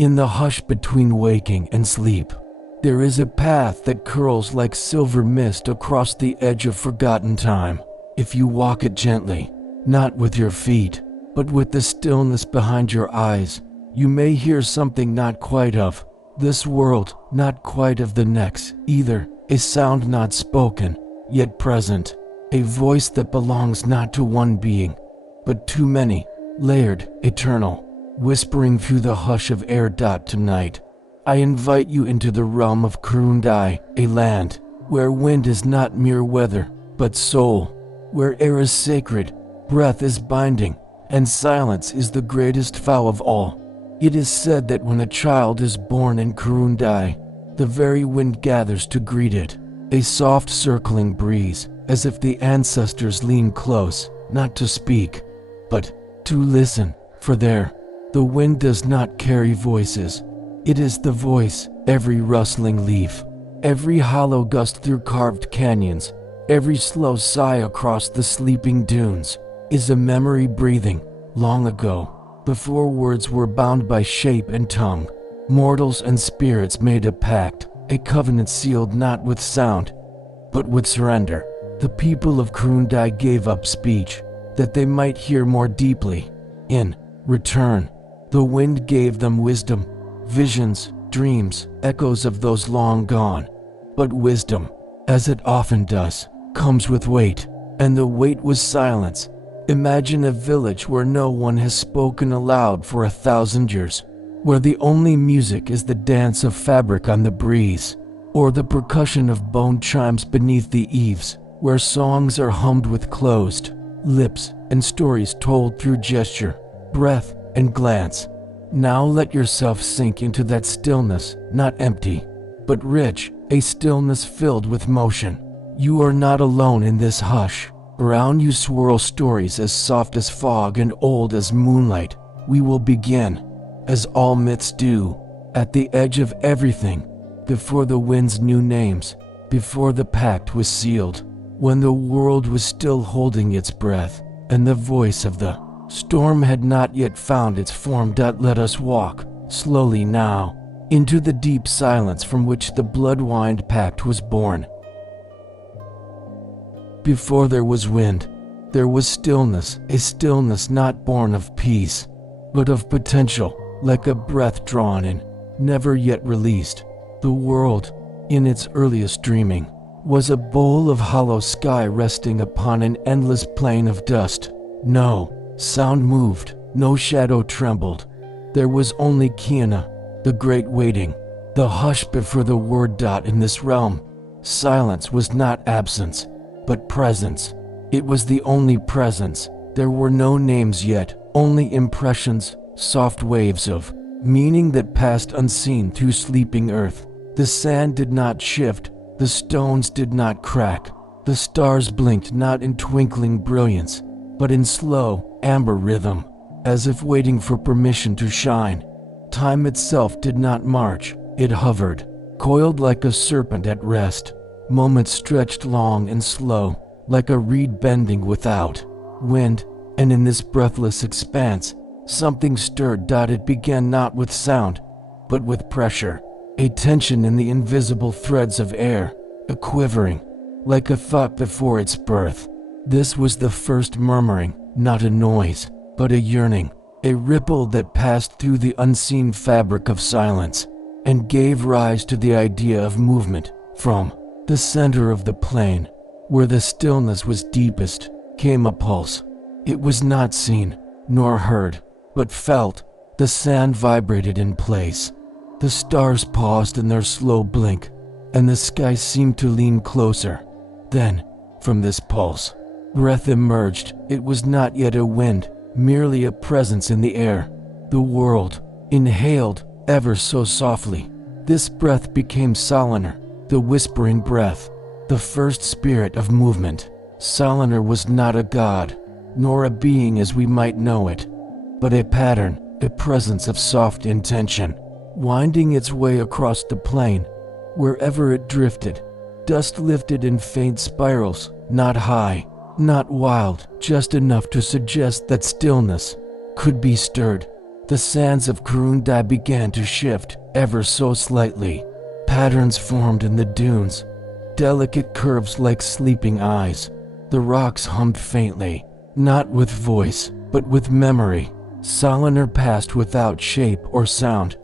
In the hush between waking and sleep, there is a path that curls like silver mist across the edge of forgotten time. If you walk it gently, not with your feet, but with the stillness behind your eyes, you may hear something not quite of this world, not quite of the next either, a sound not spoken, yet present, a voice that belongs not to one being, but to many, layered, eternal, whispering through the hush of air. Tonight, I invite you into the realm of Karun-Dai, a land where wind is not mere weather, but soul, where air is sacred, breath is binding, and silence is the greatest vow of all. It is said that when a child is born in Karun-Dai, the very wind gathers to greet it, a soft circling breeze, as if the ancestors lean close, not to speak, but to listen, for there, the wind does not carry voices. It is the voice, every rustling leaf, every hollow gust through carved canyons, every slow sigh across the sleeping dunes, is a memory breathing, long ago, before words were bound by shape and tongue. Mortals and spirits made a pact, a covenant sealed not with sound, but with surrender. The people of Karun-Dai gave up speech, that they might hear more deeply. In return, the wind gave them wisdom, visions, dreams, echoes of those long gone. But wisdom, as it often does, comes with weight, and the weight was silence. Imagine a village where no one has spoken aloud for 1,000 years, where the only music is the dance of fabric on the breeze, or the percussion of bone chimes beneath the eaves, where songs are hummed with closed lips and stories told through gesture, breath, and glance. Now let yourself sink into that stillness, not empty, but rich, a stillness filled with motion. You are not alone in this hush. Around you swirl stories as soft as fog and old as moonlight. We will begin, as all myths do, at the edge of everything, before the winds knew names, before the pact was sealed, when the world was still holding its breath, and the voice of the storm had not yet found its form. Let us walk, slowly now, into the deep silence from which the blood-wined pact was born. Before there was wind, there was stillness, a stillness not born of peace, but of potential, like a breath drawn in, never yet released. The world, in its earliest dreaming, was a bowl of hollow sky resting upon an endless plain of dust. No sound moved, no shadow trembled. There was only Kiana, the great waiting, the hush before the word. In this realm, silence was not absence, but presence. It was the only presence. There were no names yet, only impressions, soft waves of meaning that passed unseen through sleeping earth. The sand did not shift, the stones did not crack, the stars blinked not in twinkling brilliance, but in slow, amber rhythm, as if waiting for permission to shine. Time itself did not march, it hovered, coiled like a serpent at rest. Moments stretched long and slow, like a reed bending without wind, and in this breathless expanse, something stirred. It began not with sound, but with pressure, a tension in the invisible threads of air, a quivering, like a thought before its birth. This was the first murmuring, not a noise, but a yearning, a ripple that passed through the unseen fabric of silence, and gave rise to the idea of movement. From the center of the plain, where the stillness was deepest, came a pulse. It was not seen, nor heard, but felt. The sand vibrated in place. The stars paused in their slow blink, and the sky seemed to lean closer. Then, from this pulse, breath emerged. It was not yet a wind, merely a presence in the air. The world inhaled, ever so softly. This breath became Solinar, the whispering breath, the first spirit of movement. Solinar was not a god, nor a being as we might know it, but a pattern, a presence of soft intention, winding its way across the plain. Wherever it drifted, dust lifted in faint spirals, not high, not wild, just enough to suggest that stillness could be stirred. the sands of Karun-Dai began to shift, ever so slightly. Patterns formed in the dunes, delicate curves like sleeping eyes. The rocks hummed faintly, not with voice, but with memory. Solinar passed without shape or sound,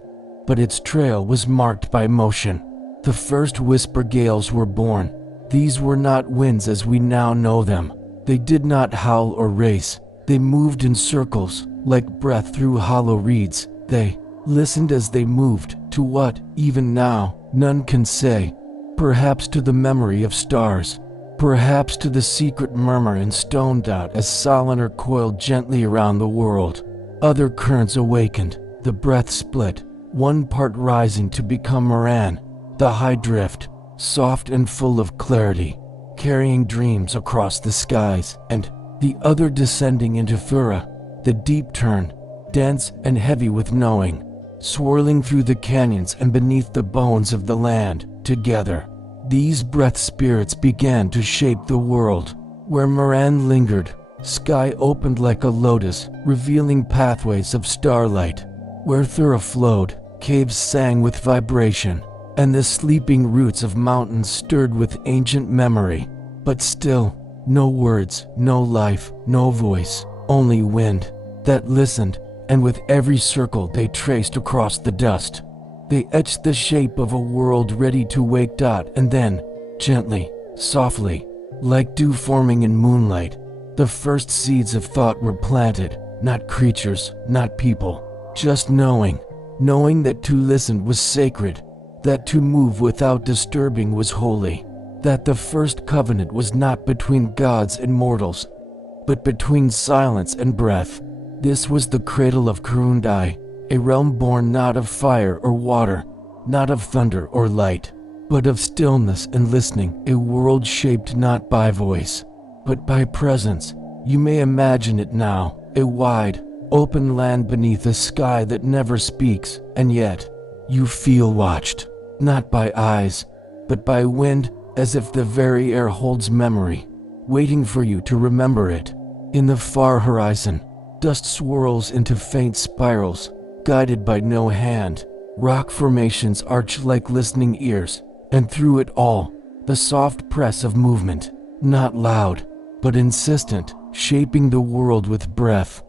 but its trail was marked by motion. The first whisper gales were born. These were not winds as we now know them. They did not howl or race. They moved in circles, like breath through hollow reeds. They listened as they moved, to what, even now, none can say. Perhaps to the memory of stars. Perhaps to the secret murmur in stone dot as Solinar coiled gently around the world. Other currents awakened. The breath split, one part rising to become Moran, the high drift, soft and full of clarity, carrying dreams across the skies, and the other descending into Fura, the deep turn, dense and heavy with knowing, swirling through the canyons and beneath the bones of the land. Together, these breath spirits began to shape the world. Where Moran lingered, sky opened like a lotus, revealing pathways of starlight. Where Thura flowed, caves sang with vibration, and the sleeping roots of mountains stirred with ancient memory. But still, no words, no life, no voice, only wind that listened, and with every circle they traced across the dust, they etched the shape of a world ready to wake. And then, gently, softly, like dew forming in moonlight, the first seeds of thought were planted. Not creatures, not people, just knowing that to listen was sacred, that to move without disturbing was holy, that the first covenant was not between gods and mortals, but between silence and breath. This was the cradle of Karun-Dai, a realm born not of fire or water, not of thunder or light, but of stillness and listening, a world shaped not by voice, but by presence. You may imagine it now, a wide, open land beneath a sky that never speaks, and yet, you feel watched, not by eyes, but by wind, as if the very air holds memory, waiting for you to remember it. In the far horizon, dust swirls into faint spirals, guided by no hand. Rock formations arch like listening ears, and through it all, the soft press of movement, not loud, but insistent, shaping the world with breath.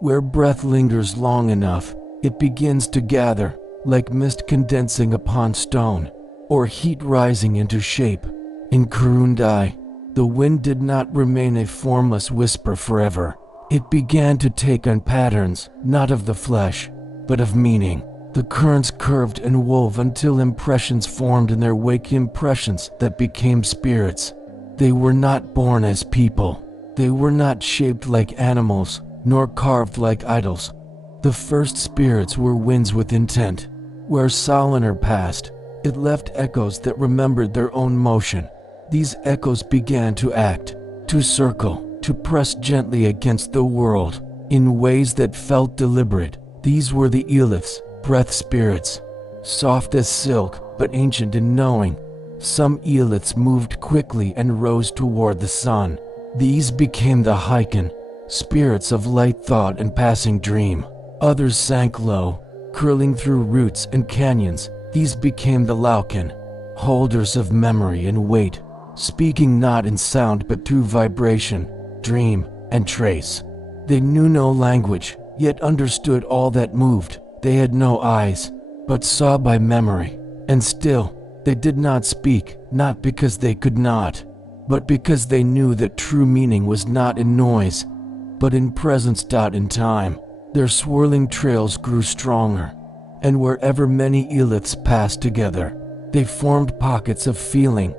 Where breath lingers long enough, it begins to gather, like mist condensing upon stone, or heat rising into shape. In Karun-Dai, the wind did not remain a formless whisper forever. It began to take on patterns, not of the flesh, but of meaning. The currents curved and wove until impressions formed in their wake, impressions that became spirits. They were not born as people. They were not shaped like animals, nor carved like idols. The first spirits were winds with intent. Where Solinar passed, it left echoes that remembered their own motion. These echoes began to act, to circle, to press gently against the world, in ways that felt deliberate. These were the Eliths, breath spirits, soft as silk, but ancient in knowing. Some Eliths moved quickly and rose toward the sun. These became the Hyken, spirits of light thought and passing dream. Others sank low, curling through roots and canyons. These became the Lauken, holders of memory and weight, speaking not in sound but through vibration, dream, and trace. They knew no language, yet understood all that moved. They had no eyes, but saw by memory. And still, they did not speak, not because they could not, but because they knew that true meaning was not in noise, but in presence. In time, their swirling trails grew stronger, and wherever many Eliths passed together, they formed pockets of feeling,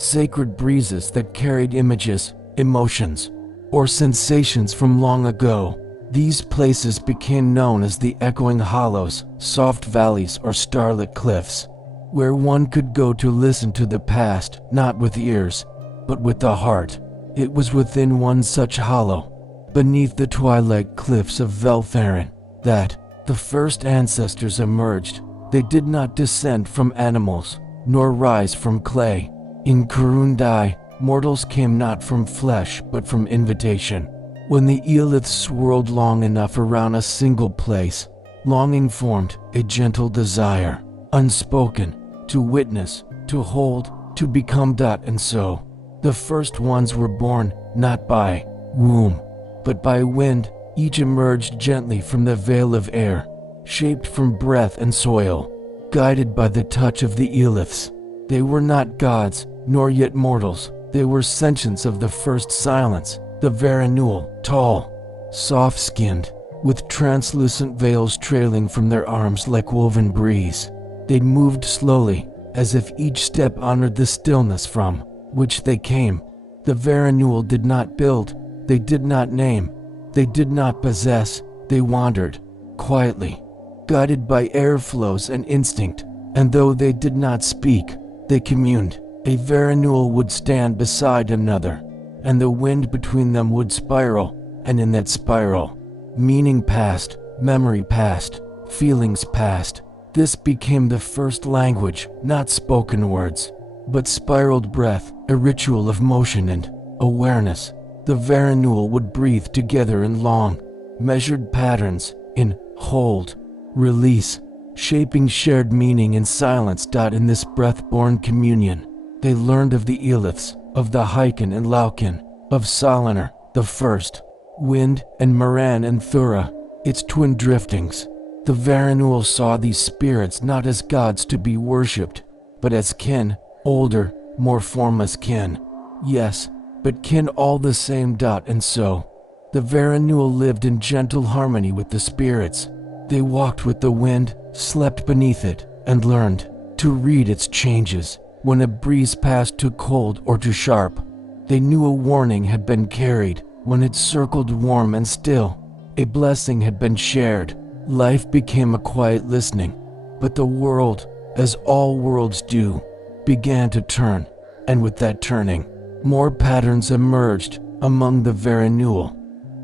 sacred breezes that carried images, emotions, or sensations from long ago. These places became known as the echoing hollows, soft valleys, or starlit cliffs, where one could go to listen to the past, not with ears, but with the heart. It was within one such hollow, beneath the twilight cliffs of Vaelra, that the first ancestors emerged. They did not descend from animals, nor rise from clay. In Karun-Dai, mortals came not from flesh but from invitation. When the Eelith swirled long enough around a single place, longing formed a gentle desire, unspoken, to witness, to hold, to become. And so, the first ones were born, not by womb, but by wind. Each emerged gently from the veil of air, shaped from breath and soil, guided by the touch of the Eeliths. They were not gods, nor yet mortals. They were sentients of the first silence, the Varanul, tall, soft-skinned, with translucent veils trailing from their arms like woven breeze. They moved slowly, as if each step honored the stillness from which they came. The Varanul did not build, they did not name, they did not possess, they wandered, quietly, guided by airflows and instinct, and though they did not speak, they communed. A Varanul would stand beside another, and the wind between them would spiral, and in that spiral, meaning passed, memory passed, feelings passed. This became the first language, not spoken words, but spiraled breath, a ritual of motion and awareness. The Varanul would breathe together in long, measured patterns, in hold, release, shaping shared meaning in silence. In this breath-born communion, they learned of the Eeliths, of the Hyken and Lauken, of Solinar, the first, Wind, and Moran and Thura, its twin driftings. The Varanul saw these spirits not as gods to be worshipped, but as kin, older, more formless kin. Yes, but kin all the same. And so, the Varanul lived in gentle harmony with the spirits. They walked with the wind, slept beneath it, and learned to read its changes. When a breeze passed too cold or too sharp, they knew a warning had been carried. When it circled warm and still, a blessing had been shared. Life became a quiet listening, but the world, as all worlds do, began to turn, and with that turning, more patterns emerged among the Varanul.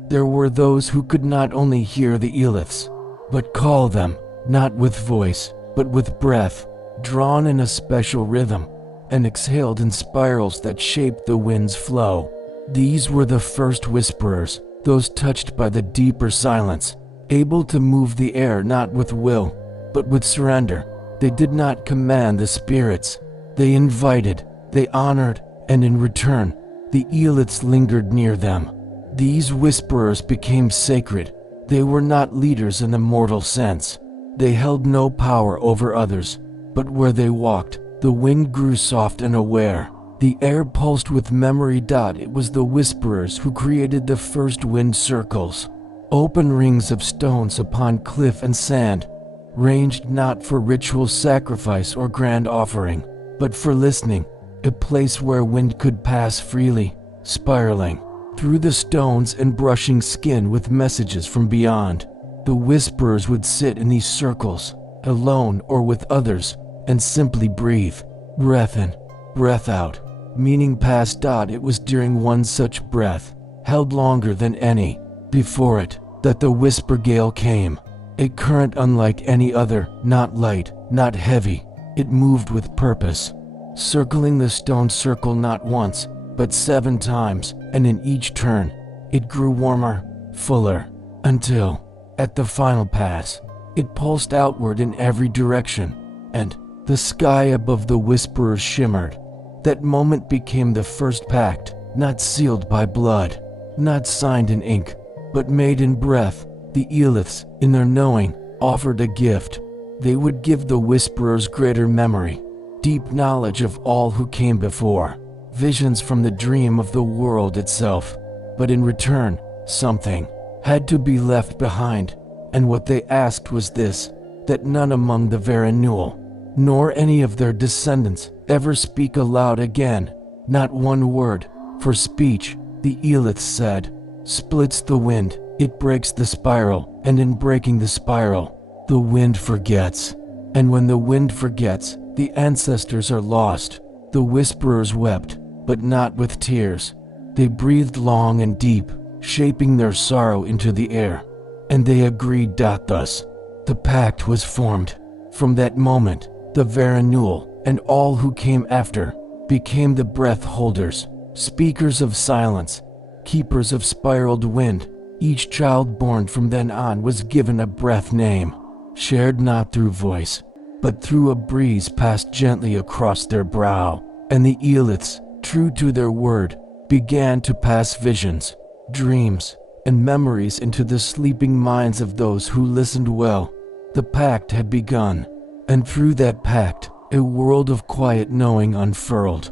There were those who could not only hear the Eeliths, but call them, not with voice, but with breath, drawn in a special rhythm, and exhaled in spirals that shaped the wind's flow. These were the first whisperers, those touched by the deeper silence, able to move the air not with will, but with surrender. They did not command the spirits, they invited, they honored, and in return, the Eeliths lingered near them. These whisperers became sacred. They were not leaders in the mortal sense. They held no power over others, but where they walked, the wind grew soft and aware. The air pulsed with memory. It was the whisperers who created the first wind circles, open rings of stones upon cliff and sand, ranged not for ritual sacrifice or grand offering, but for listening, a place where wind could pass freely, spiraling through the stones and brushing skin with messages from beyond. The whisperers would sit in these circles, alone or with others, and simply breathe, breath in, breath out, meaning past. It was during one such breath, held longer than any before it, that the whisper gale came, a current unlike any other, not light, not heavy. It moved with purpose, circling the stone circle not once, but 7 times, and in each turn, it grew warmer, fuller, until, at the final pass, it pulsed outward in every direction, and the sky above the whisperers shimmered. That moment became the first pact, not sealed by blood, not signed in ink, but made in breath. The Eeliths, in their knowing, offered a gift. They would give the whisperers greater memory, deep knowledge of all who came before, visions from the dream of the world itself. But in return, something had to be left behind, and what they asked was this, that none among the Varanul, nor any of their descendants, ever speak aloud again, not one word, for speech, the Eeliths said, splits the wind, it breaks the spiral, and in breaking the spiral, the wind forgets. And when the wind forgets, the ancestors are lost. The whisperers wept, but not with tears. They breathed long and deep, shaping their sorrow into the air. And they agreed. Thus, the pact was formed. From that moment, the Varanul, and all who came after, became the breath holders, speakers of silence, keepers of spiraled wind. Each child born from then on was given a breath name, shared not through voice, but through a breeze passed gently across their brow. And the Eeliths, true to their word, began to pass visions, dreams, and memories into the sleeping minds of those who listened well. The pact had begun, and through that pact, a world of quiet knowing unfurled.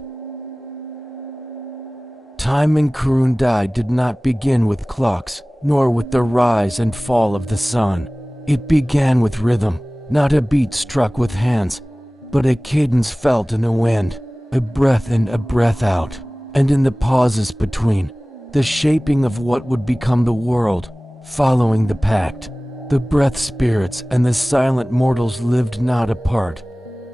Time in Karun-Dai did not begin with clocks, nor with the rise and fall of the sun. It began with rhythm, not a beat struck with hands, but a cadence felt in the wind, a breath in, a breath out, and in the pauses between, the shaping of what would become the world, following the pact. The breath spirits and the silent mortals lived not apart,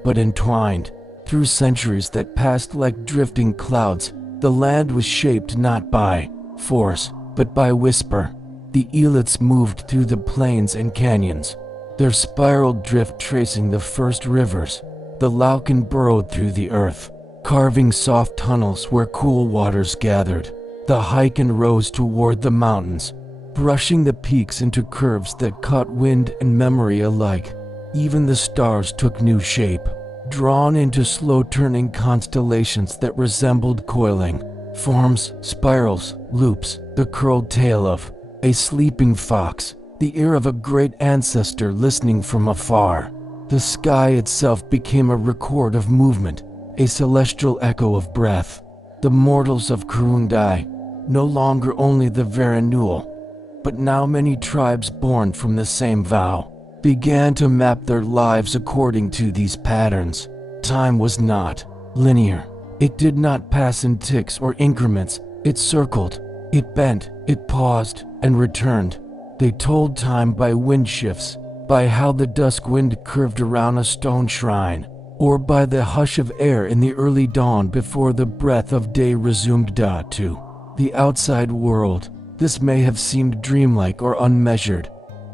but entwined. Through centuries that passed like drifting clouds, the land was shaped not by force, but by whisper. The Eeliths moved through the plains and canyons, their spiraled drift tracing the first rivers. The Laucan burrowed through the earth, carving soft tunnels where cool waters gathered. The Hyken rose toward the mountains, brushing the peaks into curves that caught wind and memory alike. Even the stars took new shape, drawn into slow-turning constellations that resembled coiling forms, spirals, loops, the curled tail of a sleeping fox, the ear of a great ancestor listening from afar. The sky itself became a record of movement, a celestial echo of breath. The mortals of Karun-Dai, no longer only the Varanul, but now many tribes born from the same vow, began to map their lives according to these patterns. Time was not linear. It did not pass in ticks or increments. It circled, it bent, it paused, and returned. They told time by wind shifts, by how the dusk wind curved around a stone shrine, or by the hush of air in the early dawn before the breath of day resumed. To the outside world, this may have seemed dreamlike or unmeasured,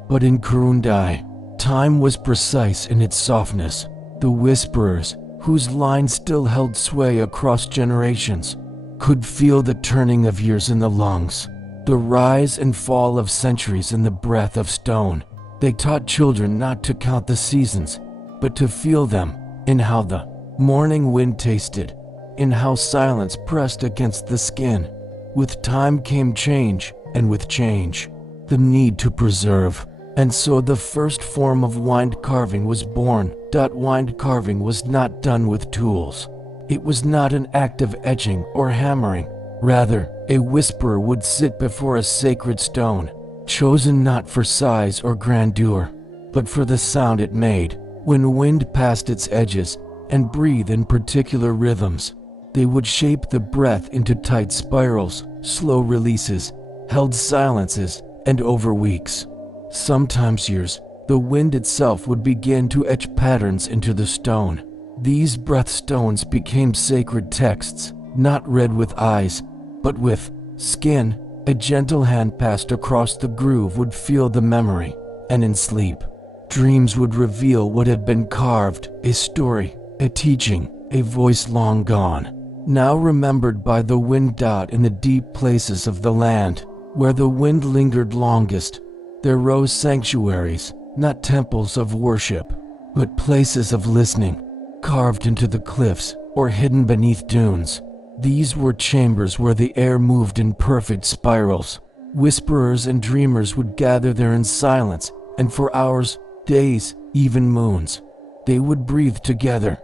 but in Karun-Dai, time was precise in its softness. The whisperers, whose line still held sway across generations, could feel the turning of years in the lungs, the rise and fall of centuries in the breath of stone. They taught children not to count the seasons, but to feel them, in how the morning wind tasted, in how silence pressed against the skin. With time came change, and with change, the need to preserve. And so the first form of wind carving was born. Wind carving was not done with tools. It was not an act of etching or hammering. Rather, a whisperer would sit before a sacred stone, chosen not for size or grandeur, but for the sound it made. When wind passed its edges and breathed in particular rhythms, they would shape the breath into tight spirals, slow releases, held silences, and over weeks, sometimes years, the wind itself would begin to etch patterns into the stone. These breath stones became sacred texts, not read with eyes, but with skin. A gentle hand passed across the groove would feel the memory, and in sleep, dreams would reveal what had been carved, a story, a teaching, a voice long gone, now remembered by the wind. In the deep places of the land, where the wind lingered longest, there rose sanctuaries, not temples of worship, but places of listening, carved into the cliffs or hidden beneath dunes. These were chambers where the air moved in perfect spirals. Whisperers and dreamers would gather there in silence, and for hours, days, even moons, they would breathe together,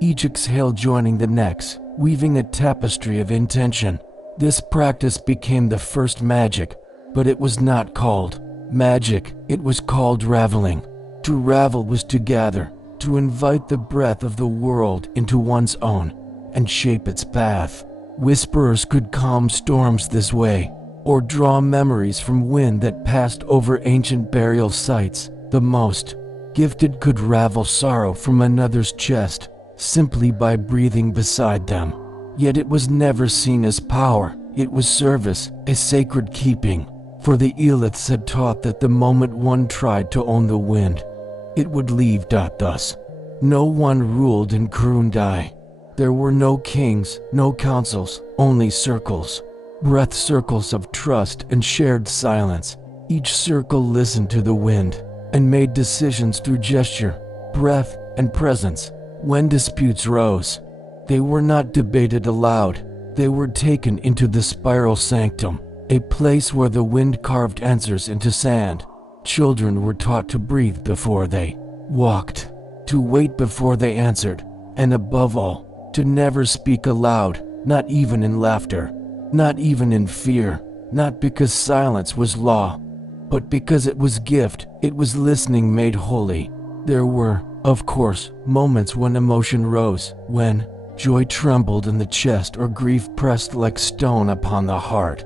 each exhale joining the next, weaving a tapestry of intention. This practice became the first magic, but it was not called magic, it was called raveling. To ravel was to gather, to invite the breath of the world into one's own, and shape its path. Whisperers could calm storms this way, or draw memories from wind that passed over ancient burial sites. The most gifted could ravel sorrow from another's chest, simply by breathing beside them. Yet it was never seen as power, it was service, a sacred keeping. For the Eeliths had taught that the moment one tried to own the wind, it would leave. Thus, no one ruled in Karun-Dai. There were no kings, no councils, only circles. breath circles of trust and shared silence. Each circle listened to the wind and made decisions through gesture, breath, and presence. When disputes rose, they were not debated aloud. They were taken into the spiral sanctum, a place where the wind carved answers into sand. Children were taught to breathe before they walked, to wait before they answered, and above all, to never speak aloud, not even in laughter, not even in fear, not because silence was law, but because it was gift. It was listening made holy. There were, of course, moments when emotion rose, when joy trembled in the chest or grief pressed like stone upon the heart.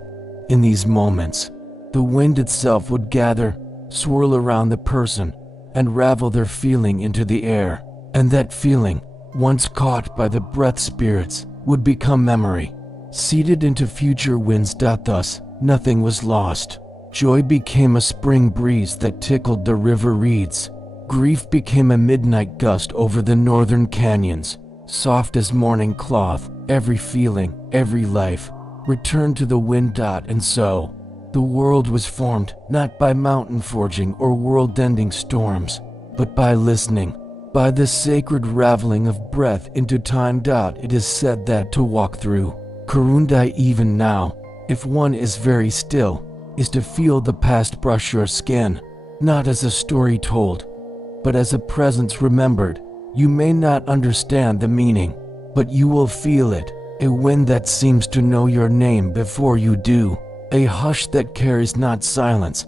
In these moments, the wind itself would gather, swirl around the person, and ravel their feeling into the air. And that feeling, once caught by the breath spirits, would become memory, seeded into future winds. Thus, nothing was lost. Joy became a spring breeze that tickled the river reeds. Grief became a midnight gust over the northern canyons. Soft as morning cloth, every feeling, every life, returned to the wind. And so, the world was formed, not by mountain forging or world-ending storms, but by listening, by the sacred raveling of breath into time. It is said that to walk through Karun-Dai even now, if one is very still, is to feel the past brush your skin, not as a story told, but as a presence remembered. You may not understand the meaning, but you will feel it, a wind that seems to know your name before you do, a hush that carries not silence,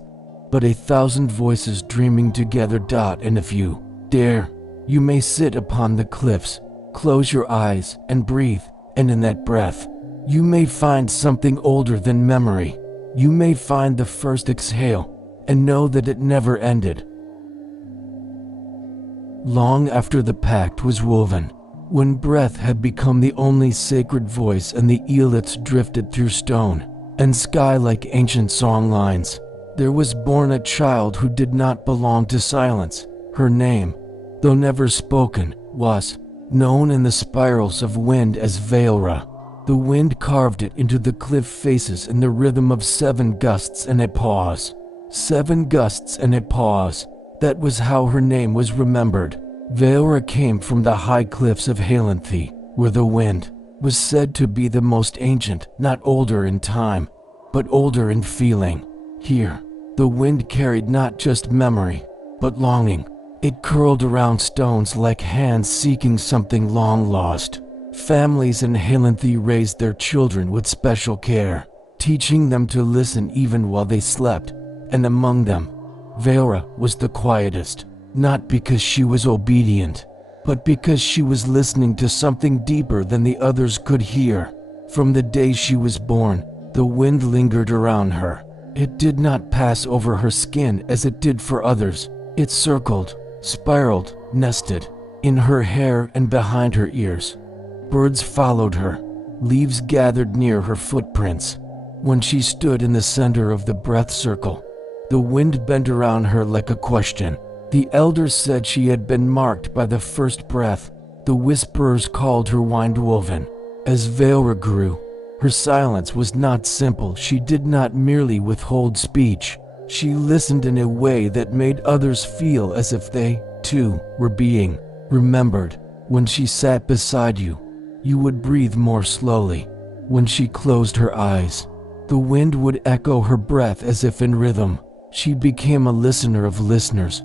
but 1,000 voices dreaming together. And if you dare, you may sit upon the cliffs, close your eyes and breathe, and in that breath, you may find something older than memory. You may find the first exhale, and know that it never ended. Long after the pact was woven, when breath had become the only sacred voice and the eeliths drifted through stone and sky like ancient songlines, there was born a child who did not belong to silence. Her name, though never spoken, was known in the spirals of wind as Vaelra. The wind carved it into the cliff faces in the rhythm of 7 gusts and a pause. 7 gusts and a pause. That was how her name was remembered. Vaelra came from the high cliffs of Haelanthi, where the wind was said to be the most ancient, not older in time, but older in feeling. Here, the wind carried not just memory, but longing. It curled around stones like hands seeking something long lost. Families in Haelanthi raised their children with special care, teaching them to listen even while they slept, and among them, Vaelra was the quietest, not because she was obedient, but because she was listening to something deeper than the others could hear. From the day she was born, the wind lingered around her. It did not pass over her skin as it did for others. It circled, spiraled, nested in her hair and behind her ears. Birds followed her. Leaves gathered near her footprints. When she stood in the center of the breath circle, the wind bent around her like a question. The elders said she had been marked by the first breath. The whisperers called her wind-woven. As Vaelra grew, her silence was not simple. She did not merely withhold speech. She listened in a way that made others feel as if they, too, were being remembered. When she sat beside you, you would breathe more slowly. When she closed her eyes, the wind would echo her breath as if in rhythm. She became a listener of listeners,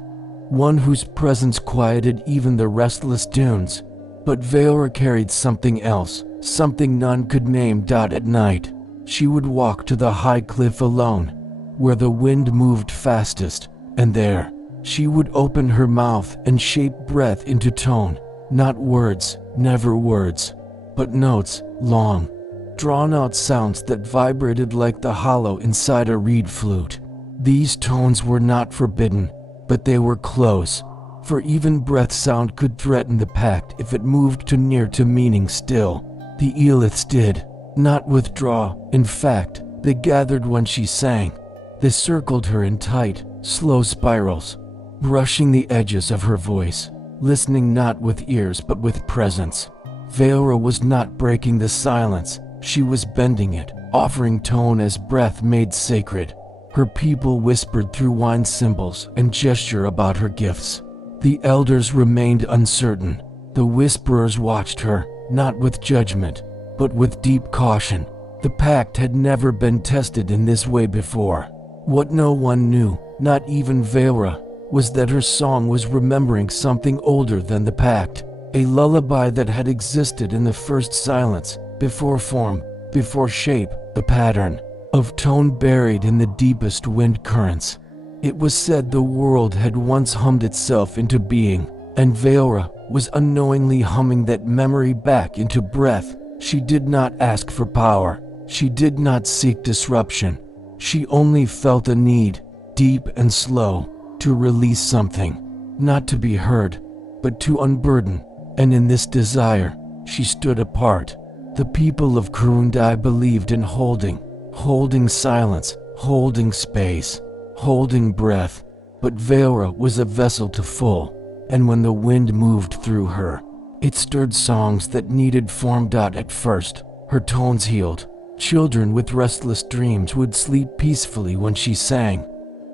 one whose presence quieted even the restless dunes. But Vaelra carried something else, something none could name. At night, she would walk to the high cliff alone, where the wind moved fastest, and there, she would open her mouth and shape breath into tone. Not words, never words, but notes, long, drawn-out sounds that vibrated like the hollow inside a reed flute. These tones were not forbidden, but they were close, for even breath sound could threaten the pact if it moved too near to meaning. Still, the eeliths did not withdraw. In fact, they gathered when she sang. They circled her in tight, slow spirals, brushing the edges of her voice, listening not with ears but with presence. Vaelra was not breaking the silence, she was bending it. offering tone as breath made sacred. Her people whispered through wine symbols and gesture about her gifts. The elders remained uncertain. The whisperers watched her, not with judgment, but with deep caution. The pact had never been tested in this way before. What no one knew, not even Vaelra, was that her song was remembering something older than the pact, a lullaby that had existed in the first silence, before form, before shape, the pattern of tone buried in the deepest wind currents. It was said the world had once hummed itself into being, and Vaelra was unknowingly humming that memory back into breath. She did not ask for power. She did not seek disruption. She only felt a need, deep and slow, to release something, not to be heard, but to unburden. And in this desire, she stood apart. The people of Karun-Dai believed in holding silence, holding space, holding breath. But Vaelra was a vessel to full, and when the wind moved through her, it stirred songs that needed form. At first, her tones healed. Children with restless dreams would sleep peacefully when she sang.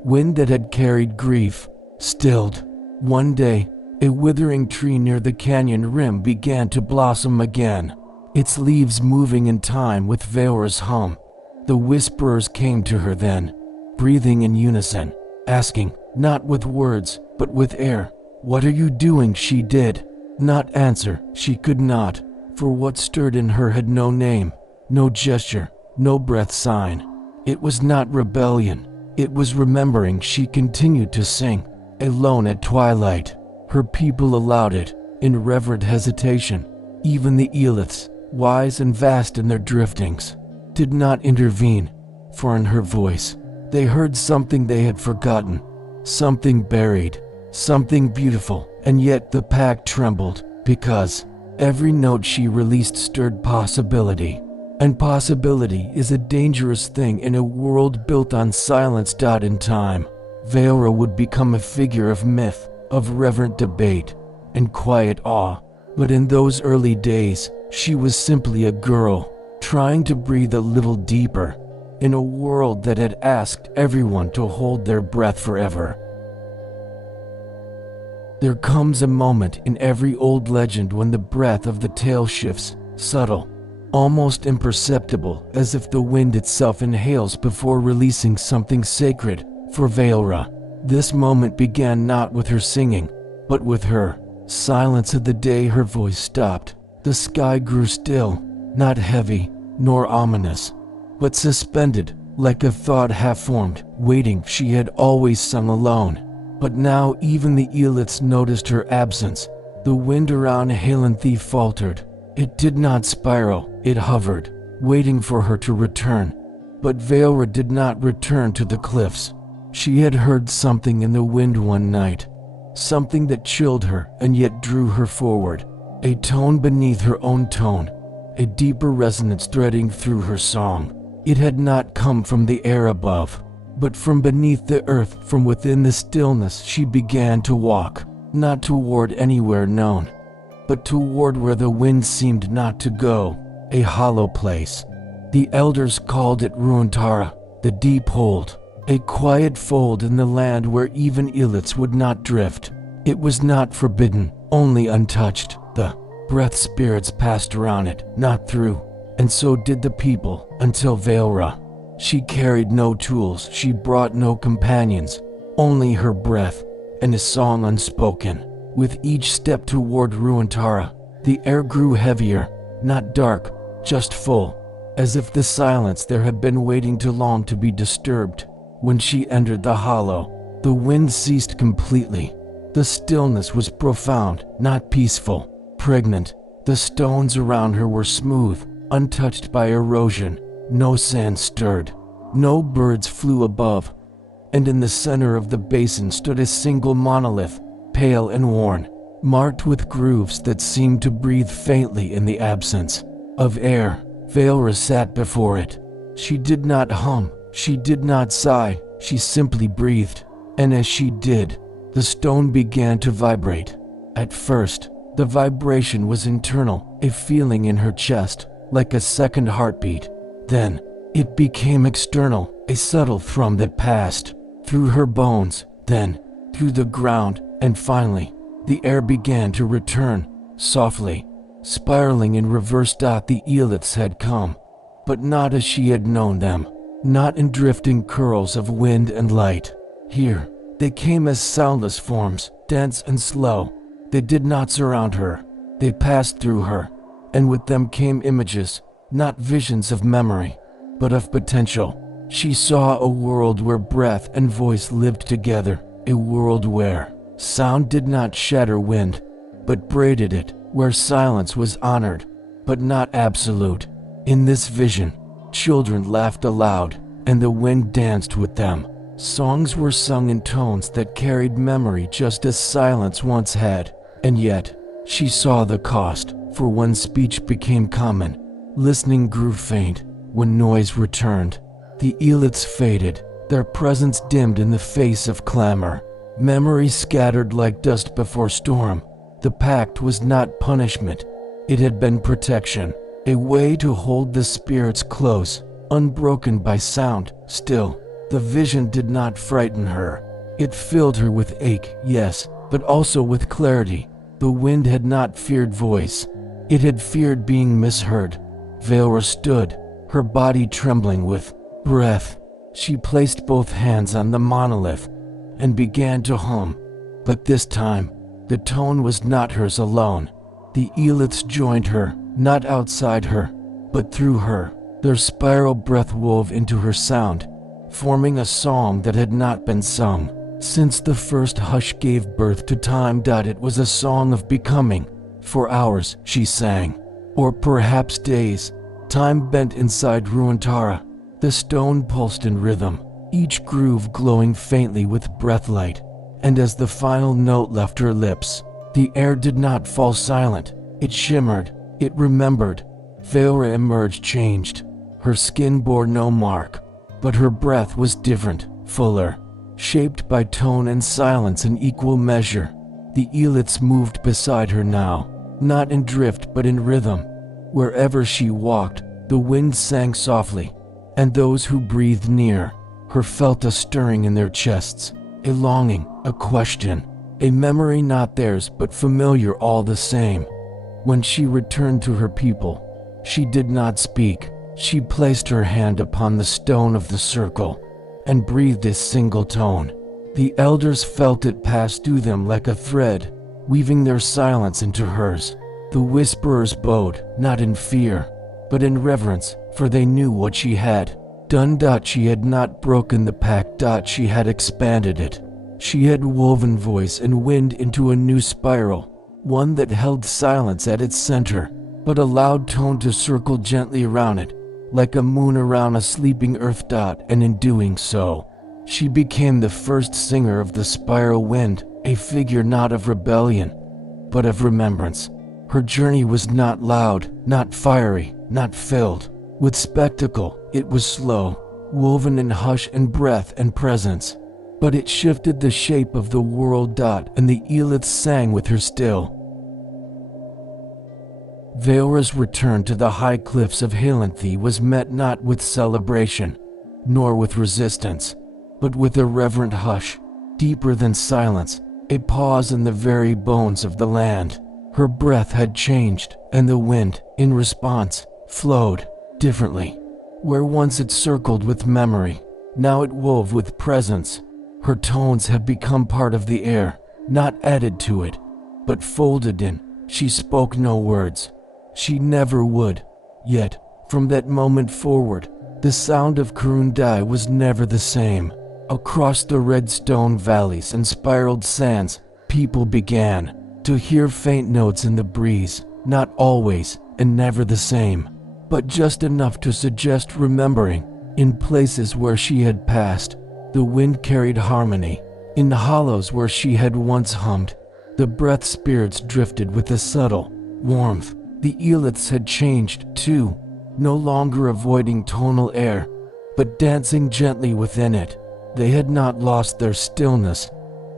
Wind that had carried grief stilled. One day, a withering tree near the canyon rim began to blossom again, its leaves moving in time with Vaelra's hum. The whisperers came to her then, breathing in unison, asking, not with words, but with air, "What are you doing?" She did not answer. She could not, for what stirred in her had no name, no gesture, no breath sign. It was not rebellion, it was remembering. She continued to sing, alone at twilight. Her people allowed it, in reverent hesitation. Even the Eliths, wise and vast in their driftings, did not intervene, for in her voice, they heard something they had forgotten, something buried, something beautiful. And yet the pact trembled, because every note she released stirred possibility. And possibility is a dangerous thing in a world built on silence. In time, Vaelra would become a figure of myth, of reverent debate, and quiet awe. But in those early days, she was simply a girl, trying to breathe a little deeper, in a world that had asked everyone to hold their breath forever. There comes a moment in every old legend when the breath of the tale shifts, subtle, almost imperceptible, as if the wind itself inhales before releasing something sacred. For Vaelra, this moment began not with her singing, but with her silence. Of the day her voice stopped, the sky grew still, not heavy, nor ominous, but suspended, like a thought half-formed, waiting. She had always sung alone, but now even the Eliths noticed her absence. The wind around Halenthi faltered. It did not spiral, it hovered, waiting for her to return. But Vaelra did not return to the cliffs. She had heard something in the wind one night, something that chilled her and yet drew her forward, a tone beneath her own tone, a deeper resonance threading through her song. It had not come from the air above, but from beneath the earth. From within the stillness she began to walk, not toward anywhere known, but toward where the wind seemed not to go, a hollow place. The elders called it Ruantara, the deep hold, a quiet fold in the land where even Eliths would not drift. It was not forbidden, only untouched. The breath spirits passed around it, not through, and so did the people, until Vaelra. She carried no tools, she brought no companions, only her breath, and a song unspoken. With each step toward Ruantara, the air grew heavier, not dark, just full, as if the silence there had been waiting too long to be disturbed. When she entered the hollow, the wind ceased completely. The stillness was profound, not peaceful, pregnant. The stones around her were smooth, untouched by erosion. No sand stirred, no birds flew above, and in the center of the basin stood a single monolith, pale and worn, marked with grooves that seemed to breathe faintly in the absence of air. Vaelra sat before it. She did not hum, she did not sigh, she simply breathed, and as she did, the stone began to vibrate. At first, the vibration was internal, a feeling in her chest, like a second heartbeat. Then, It became external, a subtle thrum that passed through her bones, then through the ground, and finally, the air began to return, softly, spiraling in reverse. The Eeliths had come, but not as she had known them, not in drifting curls of wind and light. Here, they came as soundless forms, dense and slow. They did not surround her, they passed through her, and with them came images, not visions of memory, but of potential. She saw a world where breath and voice lived together, a world where sound did not shatter wind, but braided it, where silence was honored, but not absolute. In this vision, children laughed aloud, and the wind danced with them. Songs were sung in tones that carried memory just as silence once had, and yet, she saw the cost, for when speech became common, listening grew faint. When noise returned, the Eeliths faded, their presence dimmed in the face of clamor. Memory scattered like dust before storm. The pact was not punishment, it had been protection, a way to hold the spirits close, unbroken by sound. Still, the vision did not frighten her. It filled her with ache, yes, but also with clarity. The wind had not feared voice, it had feared being misheard. Vaelra stood, her body trembling with breath. She placed both hands on the monolith and began to hum, but this time, the tone was not hers alone. The Eeliths joined her, not outside her, but through her. Their spiral breath wove into her sound, forming a song that had not been sung since the first hush gave birth to time. It was a song of becoming. For hours, she sang, or perhaps days. Time bent inside Ruantara. The stone pulsed in rhythm, each groove glowing faintly with breathlight. And as the final note left her lips, the air did not fall silent. It shimmered, it remembered. Vaelra emerged changed. Her skin bore no mark, but her breath was different, fuller, shaped by tone and silence in equal measure. The Eeliths moved beside her now, not in drift but in rhythm. Wherever she walked, the wind sang softly, and those who breathed near her felt a stirring in their chests, a longing, a question, a memory not theirs but familiar all the same. When she returned to her people, she did not speak. She placed her hand upon the stone of the circle and breathed a single tone. The elders felt it pass through them like a thread, weaving their silence into hers. The whisperers bowed, not in fear, but in reverence, for they knew what she had done. She had not broken the pact. She had expanded it. She had woven voice and wind into a new spiral, one that held silence at its center, but allowed tone to circle gently around it, like a moon around a sleeping earth. And in doing so, she became the first singer of the spiral wind, a figure not of rebellion, but of remembrance. Her journey was not loud, not fiery, not filled with spectacle. It was slow, woven in hush and breath and presence. But it shifted the shape of the world. And the Eeliths sang with her still. Vaelra's return to the high cliffs of Halanthi was met not with celebration, nor with resistance, but with a reverent hush, deeper than silence, a pause in the very bones of the land. Her breath had changed, and the wind, in response, flowed differently. Where once it circled with memory, now it wove with presence. Her tones had become part of the air, not added to it, but folded in. She spoke no words. She never would. Yet, from that moment forward, the sound of Karun-Dai was never the same. Across the red stone valleys and spiraled sands, people began to hear faint notes in the breeze, not always and never the same, but just enough to suggest remembering. In places where she had passed, the wind carried harmony. In hollows where she had once hummed, the breath spirits drifted with a subtle warmth. The Eeliths had changed too, no longer avoiding tonal air, but dancing gently within it. They had not lost their stillness,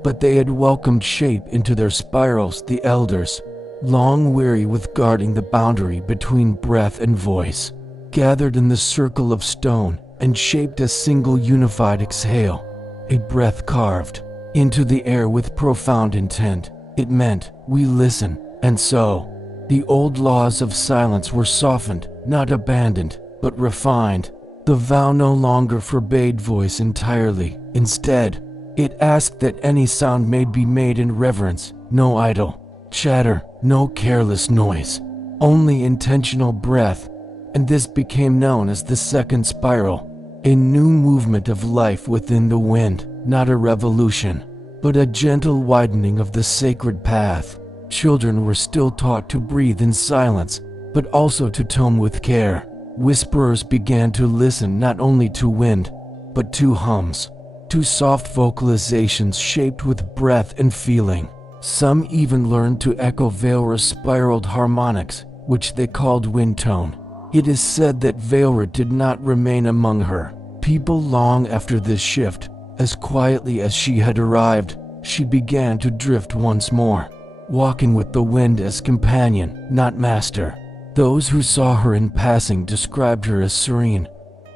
but they had welcomed shape into their spirals. The elders, long weary with guarding the boundary between breath and voice, gathered in the circle of stone and shaped a single unified exhale, a breath carved into the air with profound intent. It meant, we listen, and so, the old laws of silence were softened, not abandoned, but refined. The vow no longer forbade voice entirely. Instead, it asked that any sound may be made in reverence, no idle chatter, no careless noise, only intentional breath. And this became known as the second spiral, a new movement of life within the wind, not a revolution, but a gentle widening of the sacred path. Children were still taught to breathe in silence, but also to tone with care. Whisperers began to listen not only to wind, but to hums, to soft vocalizations shaped with breath and feeling. Some even learned to echo Vaelra's spiraled harmonics, which they called wind tone. It is said that Vaelra did not remain among her people long after this shift. As quietly as she had arrived, she began to drift once more, walking with the wind as companion, not master. Those who saw her in passing described her as serene.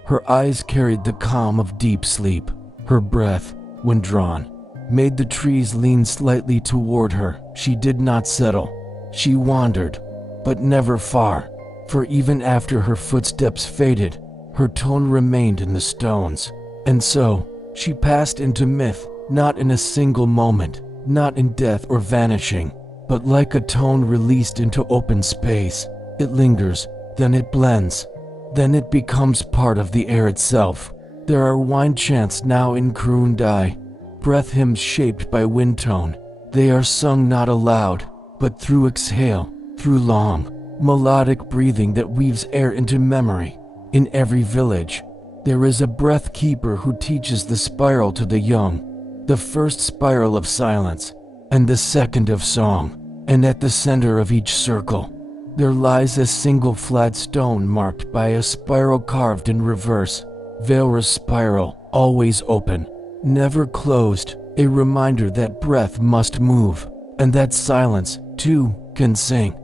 Her eyes carried the calm of deep sleep. Her breath, when drawn, made the trees lean slightly toward her. She did not settle. She wandered, but never far, for even after her footsteps faded, her tone remained in the stones. And so, she passed into myth, not in a single moment, not in death or vanishing, but like a tone released into open space. It lingers, then it blends, then it becomes part of the air itself. There are wind chants now in Karun-Dai, breath hymns shaped by wind tone. They are sung not aloud, but through exhale, through long, melodic breathing that weaves air into memory. In every village, there is a breath keeper who teaches the spiral to the young, the first spiral of silence, and the second of song. And at the center of each circle, there lies a single flat stone marked by a spiral carved in reverse. Vaelra's spiral, always open, never closed, a reminder that breath must move, and that silence, too, can sing.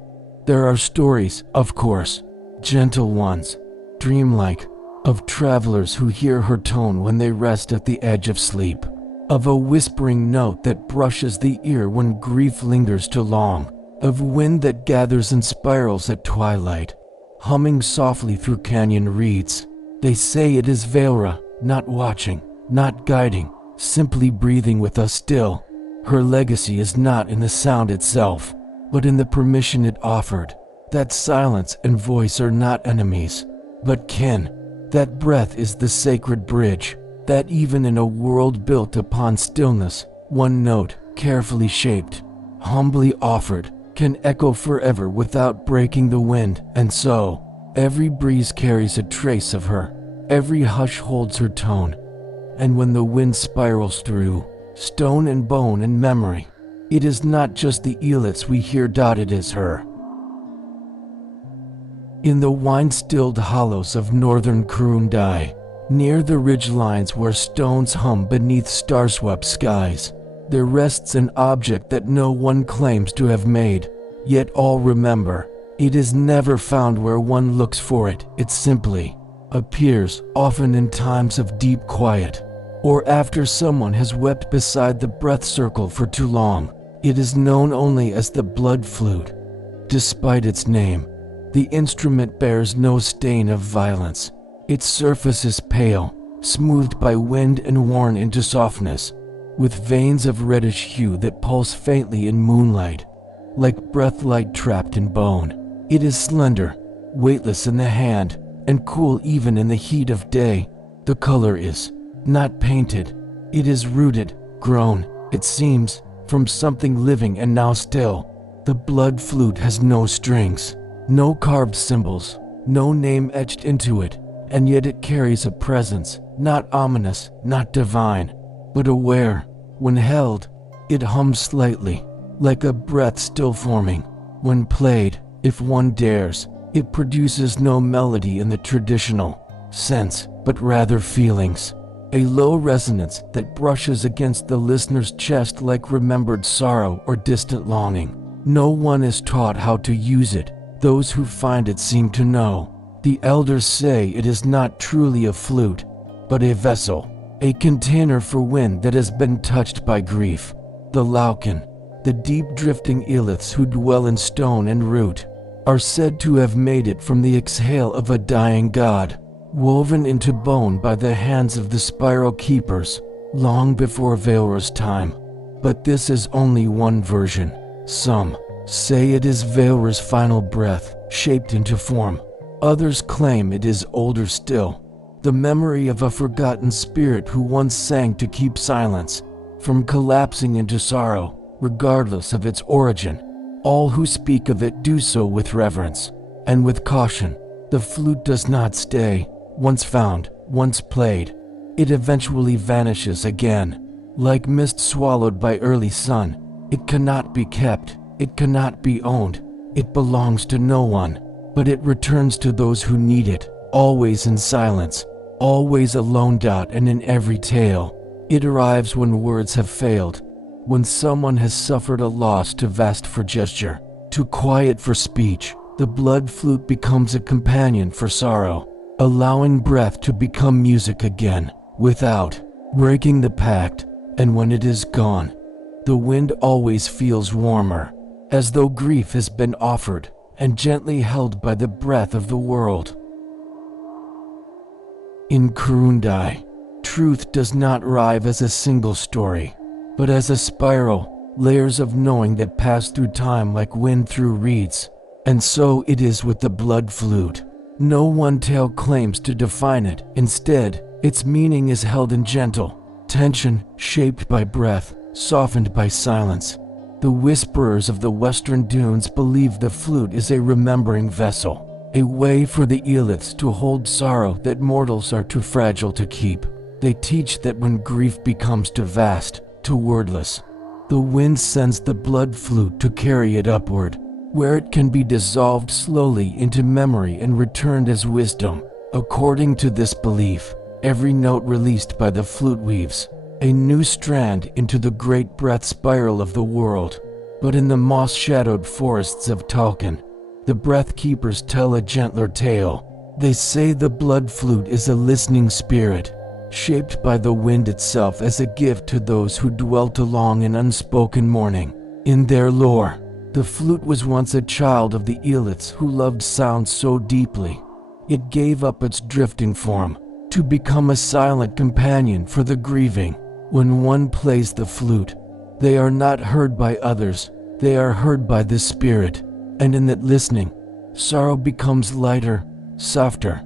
There are stories, of course, gentle ones, dreamlike, of travelers who hear her tone when they rest at the edge of sleep, of a whispering note that brushes the ear when grief lingers too long, of wind that gathers in spirals at twilight, humming softly through canyon reeds. They say it is Vaelra, not watching, not guiding, simply breathing with us still. Her legacy is not in the sound itself, but in the permission it offered. That silence and voice are not enemies, but kin. That breath is the sacred bridge, that even in a world built upon stillness, one note, carefully shaped, humbly offered, can echo forever without breaking the wind. And so, every breeze carries a trace of her, every hush holds her tone. And when the wind spirals through stone and bone and memory, it is not just the eelets we hear, it is her. In the wine-stilled hollows of northern Karun-Dai, near the ridgelines where stones hum beneath star-swept skies, there rests an object that no one claims to have made, yet all remember. It is never found where one looks for it. It simply appears, often in times of deep quiet, or after someone has wept beside the breath circle for too long. It is known only as the blood flute. Despite its name, the instrument bears no stain of violence. Its surface is pale, smoothed by wind and worn into softness, with veins of reddish hue that pulse faintly in moonlight, like breath-light trapped in bone. It is slender, weightless in the hand, and cool even in the heat of day. The color is not painted. It is rooted, grown, it seems, from something living and now still. The blood flute has no strings, no carved symbols, no name etched into it, and yet it carries a presence, not ominous, not divine, but aware. When held, it hums slightly, like a breath still forming. When played, if one dares, it produces no melody in the traditional sense, but rather feelings. A low resonance that brushes against the listener's chest like remembered sorrow or distant longing. No one is taught how to use it. Those who find it seem to know The elders say it is not truly a flute, but a vessel, a container for wind that has been touched by grief. The Laucan, the deep drifting Eliths who dwell in stone and root, are said to have made it from the exhale of a dying god, woven into bone by the hands of the spiral keepers, long before Vaelra's time. But this is only one version. Some say it is Vaelra's final breath, shaped into form. Others claim it is older still, the memory of a forgotten spirit who once sang to keep silence from collapsing into sorrow, regardless of its origin. All who speak of it do so with reverence and with caution. The flute does not stay. Once found, once played, it eventually vanishes again. Like mist swallowed by early sun, it cannot be kept, it cannot be owned, it belongs to no one, but it returns to those who need it, always in silence, always alone. And in every tale, it arrives when words have failed, when someone has suffered a loss too vast for gesture, too quiet for speech. The blood flute becomes a companion for sorrow, allowing breath to become music again, without breaking the pact. And when it is gone, the wind always feels warmer, as though grief has been offered and gently held by the breath of the world. In Karun-Dai, truth does not arrive as a single story, but as a spiral, layers of knowing that pass through time like wind through reeds. And so it is with the blood flute. No one tale claims to define it. Instead, its meaning is held in gentle tension, shaped by breath, softened by silence. The whisperers of the western dunes believe the flute is a remembering vessel, a way for the Eliths to hold sorrow that mortals are too fragile to keep. They teach that when grief becomes too vast, too wordless, the wind sends the blood flute to carry it upward, where it can be dissolved slowly into memory and returned as wisdom. According to this belief, every note released by the flute weaves a new strand into the great breath spiral of the world. But in the moss-shadowed forests of Tolkien, the breath keepers tell a gentler tale. They say the blood flute is a listening spirit, shaped by the wind itself as a gift to those who dwelt along in unspoken mourning. In their lore, the flute was once a child of the Eliths who loved sound so deeply, it gave up its drifting form to become a silent companion for the grieving. When one plays the flute, they are not heard by others, they are heard by the spirit, and in that listening, sorrow becomes lighter, softer.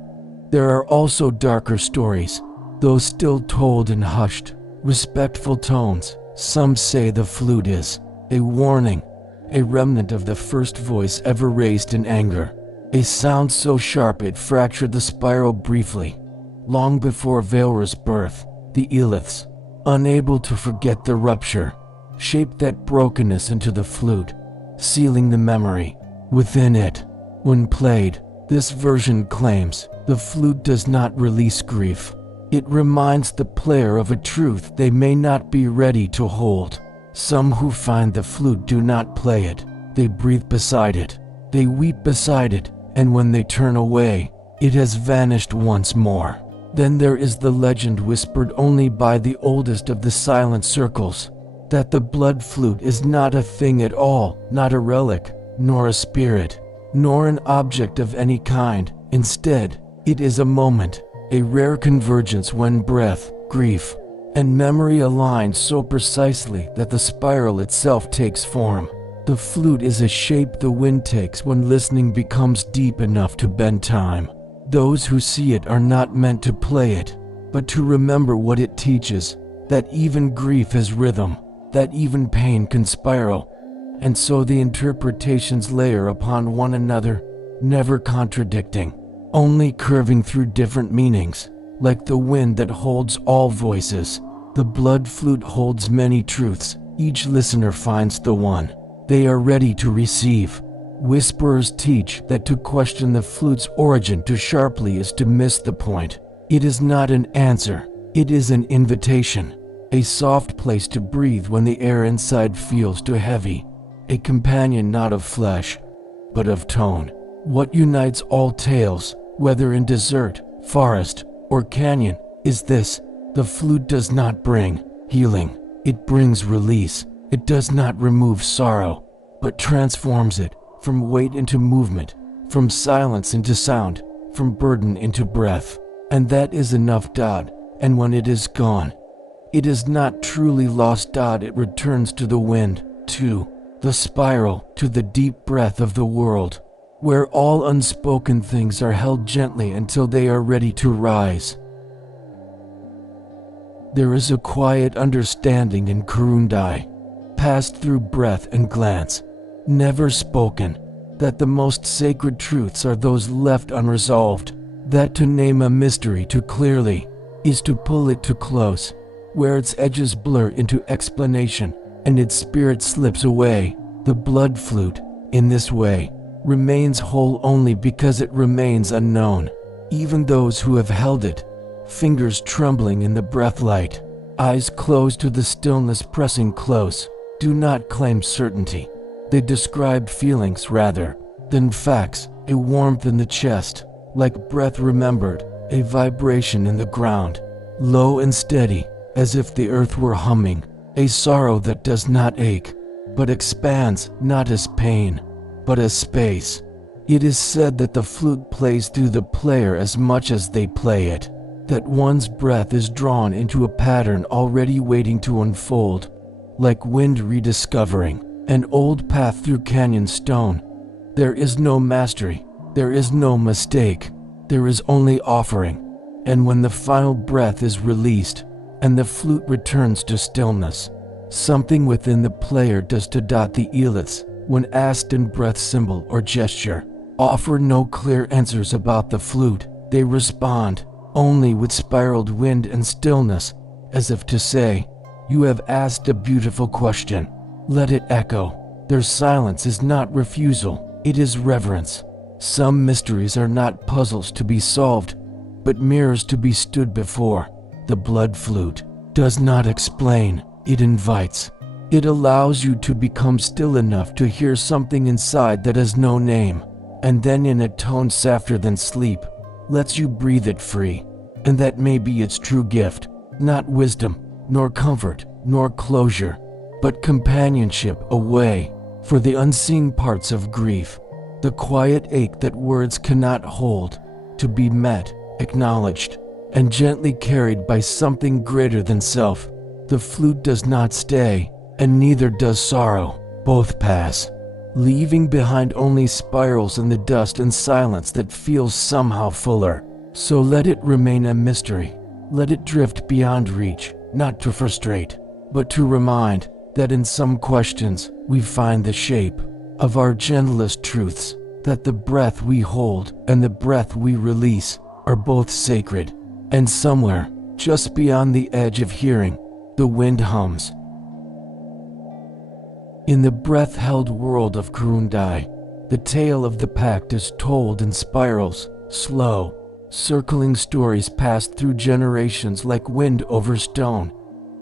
There are also darker stories, though still told in hushed, respectful tones. Some say the flute is a warning, a remnant of the first voice ever raised in anger, a sound so sharp it fractured the spiral briefly. Long before Vaelra's birth, the Eliths, unable to forget the rupture, shaped that brokenness into the flute, sealing the memory within it. When played, this version claims the flute does not release grief. It reminds the player of a truth they may not be ready to hold. Some who find the flute do not play it, they breathe beside it, they weep beside it, and when they turn away, it has vanished once more. Then there is the legend whispered only by the oldest of the silent circles, that the blood flute is not a thing at all, not a relic, nor a spirit, nor an object of any kind. Instead, it is a moment, a rare convergence when breath, grief, and memory align so precisely that the spiral itself takes form. The flute is a shape the wind takes when listening becomes deep enough to bend time. Those who see it are not meant to play it, but to remember what it teaches, that even grief has rhythm, that even pain can spiral, and so the interpretations layer upon one another, never contradicting, only curving through different meanings. Like the wind that holds all voices, the blood flute holds many truths. Each listener finds the one they are ready to receive. Whisperers teach that to question the flute's origin too sharply is to miss the point. It is not an answer, it is an invitation, a soft place to breathe when the air inside feels too heavy, a companion not of flesh, but of tone. What unites all tales, whether in desert, forest, or canyon, is this: the flute does not bring healing, it brings release. It does not remove sorrow, but transforms it from weight into movement, from silence into sound, from burden into breath. And that is enough. And when it is gone, it is not truly lost. It returns to the wind, to the spiral, to the deep breath of the world, where all unspoken things are held gently until they are ready to rise. There is a quiet understanding in Karun-Dai, passed through breath and glance, never spoken, that the most sacred truths are those left unresolved, that to name a mystery too clearly is to pull it too close, where its edges blur into explanation and its spirit slips away. The blood flute, in this way, remains whole only because it remains unknown. Even those who have held it, fingers trembling in the breath light, eyes closed to the stillness pressing close, do not claim certainty. They describe feelings rather than facts, a warmth in the chest, like breath remembered, a vibration in the ground, low and steady, as if the earth were humming, a sorrow that does not ache, but expands, not as pain, but as space. It is said that the flute plays through the player as much as they play it, that one's breath is drawn into a pattern already waiting to unfold, like wind rediscovering an old path through canyon stone. There is no mastery, there is no mistake, there is only offering. And when the final breath is released, and the flute returns to stillness, something within the player does to the eeliths, when asked in breath, symbol, or gesture, offer no clear answers about the flute. They respond only with spiraled wind and stillness, as if to say, "You have asked a beautiful question. Let it echo." Their silence is not refusal, it is reverence. Some mysteries are not puzzles to be solved, but mirrors to be stood before. The blood flute does not explain, it invites. It allows you to become still enough to hear something inside that has no name, and then in a tone softer than sleep, lets you breathe it free. And that may be its true gift, not wisdom, nor comfort, nor closure, but companionship, a way for the unseen parts of grief, the quiet ache that words cannot hold, to be met, acknowledged, and gently carried by something greater than self. The flute does not stay, and neither does sorrow. Both pass, leaving behind only spirals in the dust and silence that feels somehow fuller. So let it remain a mystery. Let it drift beyond reach, not to frustrate, but to remind that in some questions we find the shape of our gentlest truths, that the breath we hold and the breath we release are both sacred. And somewhere, just beyond the edge of hearing, the wind hums. In the breath-held world of Karun-Dai, the tale of the Pact is told in spirals, slow, circling stories passed through generations like wind over stone.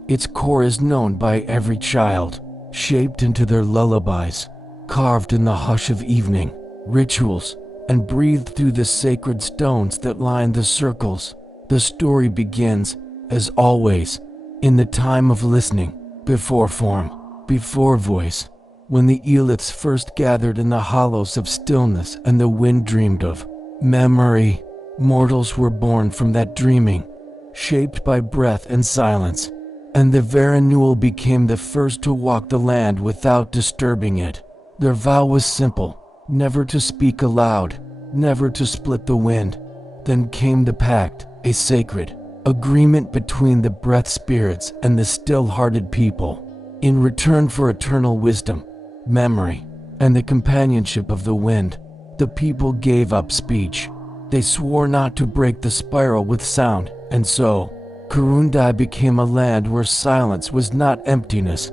Its core is known by every child, shaped into their lullabies, carved in the hush of evening, rituals, and breathed through the sacred stones that line the circles. The story begins, as always, in the time of listening, before form, before voice, when the eeliths first gathered in the hollows of stillness and the wind dreamed of memory. Mortals were born from that dreaming, shaped by breath and silence, and the Vaelra became the first to walk the land without disturbing it. Their vow was simple, never to speak aloud, never to split the wind. Then came the Pact, a sacred agreement between the breath spirits and the still-hearted people. In return for eternal wisdom, memory, and the companionship of the wind, the people gave up speech. They swore not to break the spiral with sound, and so, Karun-Dai became a land where silence was not emptiness,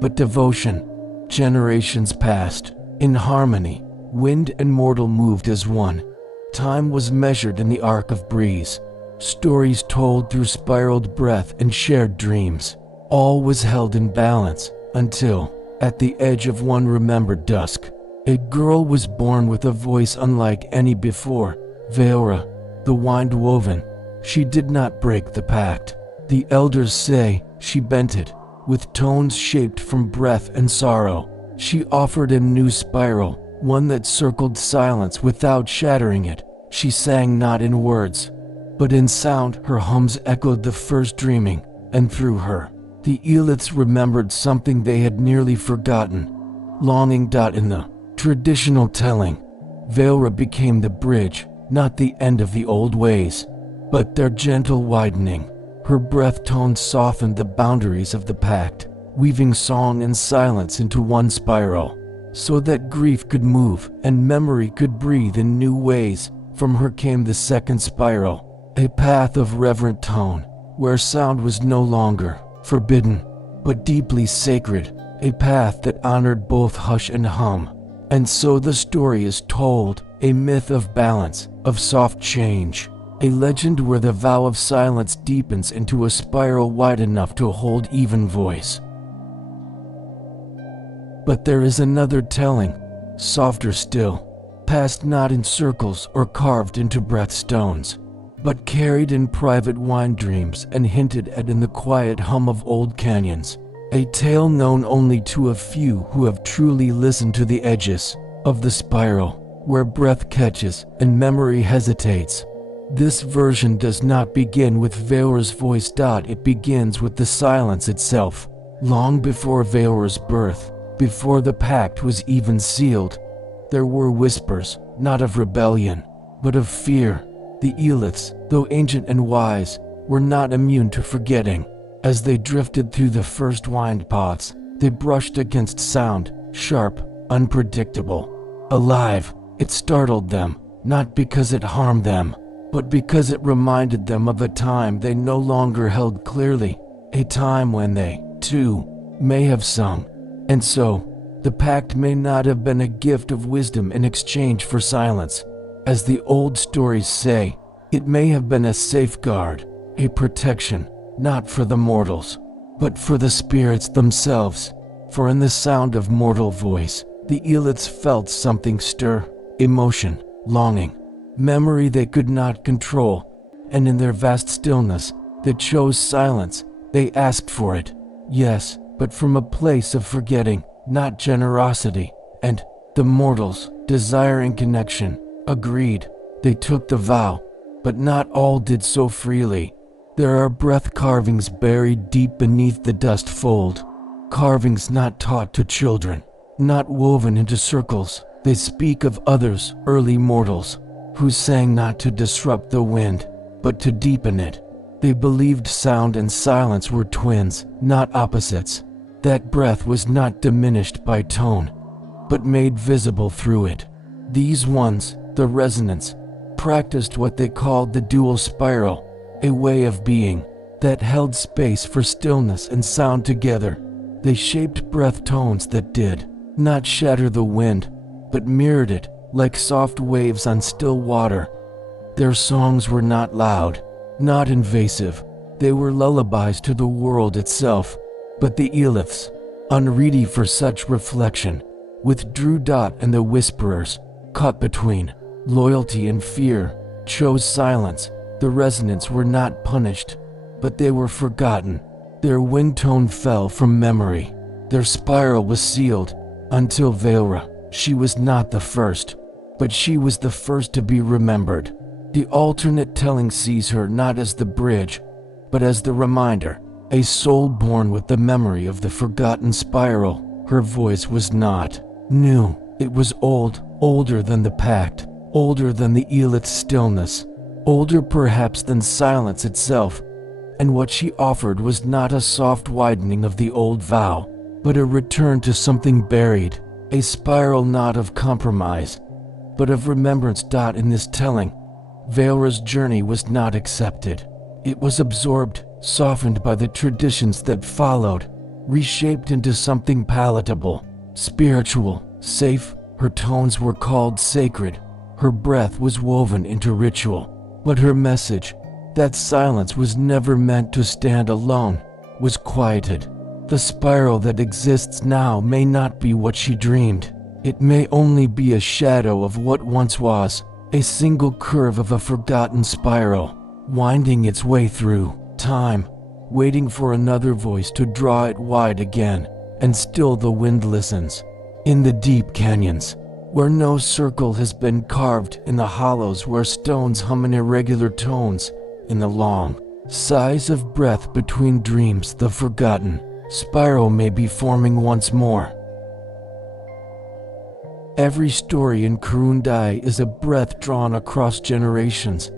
but devotion. Generations passed, in harmony, wind and mortal moved as one. Time was measured in the arc of breeze, stories told through spiraled breath and shared dreams. All was held in balance, until, at the edge of one remembered dusk, a girl was born with a voice unlike any before, Vaelra, the wind woven, she did not break the pact. The elders say she bent it, with tones shaped from breath and sorrow. She offered a new spiral, one that circled silence without shattering it. She sang not in words, but in sound. Her hums echoed the first dreaming, and through her, the Eliths remembered something they had nearly forgotten. Longing. In the traditional telling, Vaelra became the bridge, not the end of the old ways, but their gentle widening. Her breath tones softened the boundaries of the pact, weaving song and silence into one spiral, so that grief could move and memory could breathe in new ways. From her came the second spiral, a path of reverent tone, where sound was no longer forbidden, but deeply sacred, a path that honored both hush and hum. And so the story is told, a myth of balance, of soft change, a legend where the vow of silence deepens into a spiral wide enough to hold even voice. But there is another telling, softer still, passed not in circles or carved into breathstones, but carried in private wine dreams and hinted at in the quiet hum of old canyons. A tale known only to a few who have truly listened to the edges of the spiral, where breath catches and memory hesitates. This version does not begin with Vaelra's voice. It begins with the silence itself. Long before Vaelra's birth, before the pact was even sealed, there were whispers, not of rebellion, but of fear. The Eliths, though ancient and wise, were not immune to forgetting. As they drifted through the first wind paths, they brushed against sound, sharp, unpredictable, alive. It startled them, not because it harmed them, but because it reminded them of a time they no longer held clearly, a time when they, too, may have sung. And so, the pact may not have been a gift of wisdom in exchange for silence. As the old stories say, it may have been a safeguard, a protection, not for the mortals, but for the spirits themselves. For in the sound of mortal voice, the Eliths felt something stir, emotion, longing, memory they could not control, and in their vast stillness, that chose silence, they asked for it. Yes, but from a place of forgetting, not generosity, and the mortals, desiring connection, agreed. They took the vow, but not all did so freely. There are breath carvings buried deep beneath the dust fold, carvings not taught to children, not woven into circles. They speak of others, early mortals, who sang not to disrupt the wind, but to deepen it. They believed sound and silence were twins, not opposites. That breath was not diminished by tone, but made visible through it. These ones, the resonance, practiced what they called the dual spiral, a way of being that held space for stillness and sound together. They shaped breath tones that did not shatter the wind, but mirrored it like soft waves on still water. Their songs were not loud, not invasive. They were lullabies to the world itself. But the Eliths, unready for such reflection, withdrew. And the whisperers, caught between loyalty and fear, chose silence. The resonants were not punished, but they were forgotten. Their wind tone fell from memory. Their spiral was sealed, until Vaelra. She was not the first, but she was the first to be remembered. The alternate telling sees her not as the bridge, but as the reminder, a soul born with the memory of the forgotten spiral. Her voice was not new, it was old, older than the pact, older than the Elith's stillness, older perhaps than silence itself. And what she offered was not a soft widening of the old vow, but a return to something buried, a spiral not of compromise, but of remembrance. In this telling, Vaelra's journey was not accepted. It was absorbed, softened by the traditions that followed, reshaped into something palatable, spiritual, safe. Her tones were called sacred, her breath was woven into ritual. But her message, that silence was never meant to stand alone, was quieted. The spiral that exists now may not be what she dreamed. It may only be a shadow of what once was, a single curve of a forgotten spiral, winding its way through time, waiting for another voice to draw it wide again, and still the wind listens. In the deep canyons, where no circle has been carved, in the hollows where stones hum in irregular tones, in the long sighs of breath between dreams, the forgotten spiral may be forming once more. Every story in Karun-Dai is a breath drawn across generations,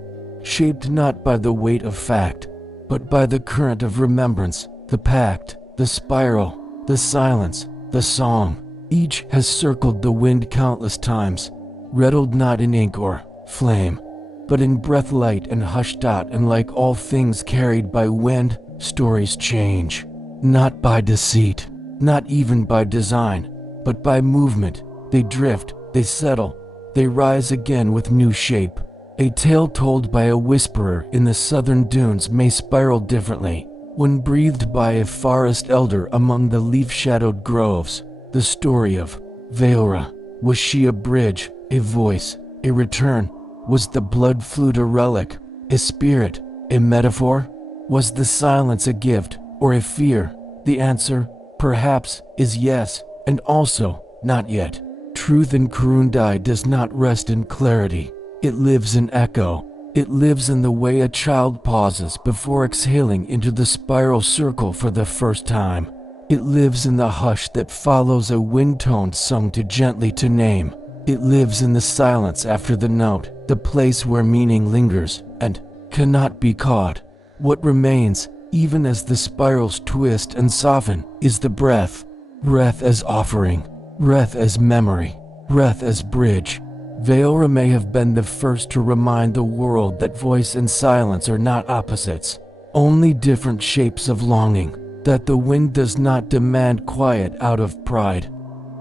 shaped not by the weight of fact, but by the current of remembrance. The pact, the spiral, the silence, the song, each has circled the wind countless times, rattled not in ink or flame, but in breath light and hushed dot. And like all things carried by wind, stories change, not by deceit, not even by design, but by movement. They drift, they settle, they rise again with new shape. A tale told by a whisperer in the southern dunes may spiral differently when breathed by a forest elder among the leaf-shadowed groves. The story of Vaelra. Was she a bridge, a voice, a return? Was the blood flute a relic, a spirit, a metaphor? Was the silence a gift or a fear? The answer, perhaps, is yes, and also not yet. Truth in Karun-Dai does not rest in clarity. It lives in echo. It lives in the way a child pauses before exhaling into the spiral circle for the first time. It lives in the hush that follows a wind tone sung too gently to name. It lives in the silence after the note, the place where meaning lingers and cannot be caught. What remains, even as the spirals twist and soften, is the breath. Breath as offering, breath as memory, breath as bridge. Vaelra may have been the first to remind the world that voice and silence are not opposites, only different shapes of longing, that the wind does not demand quiet out of pride,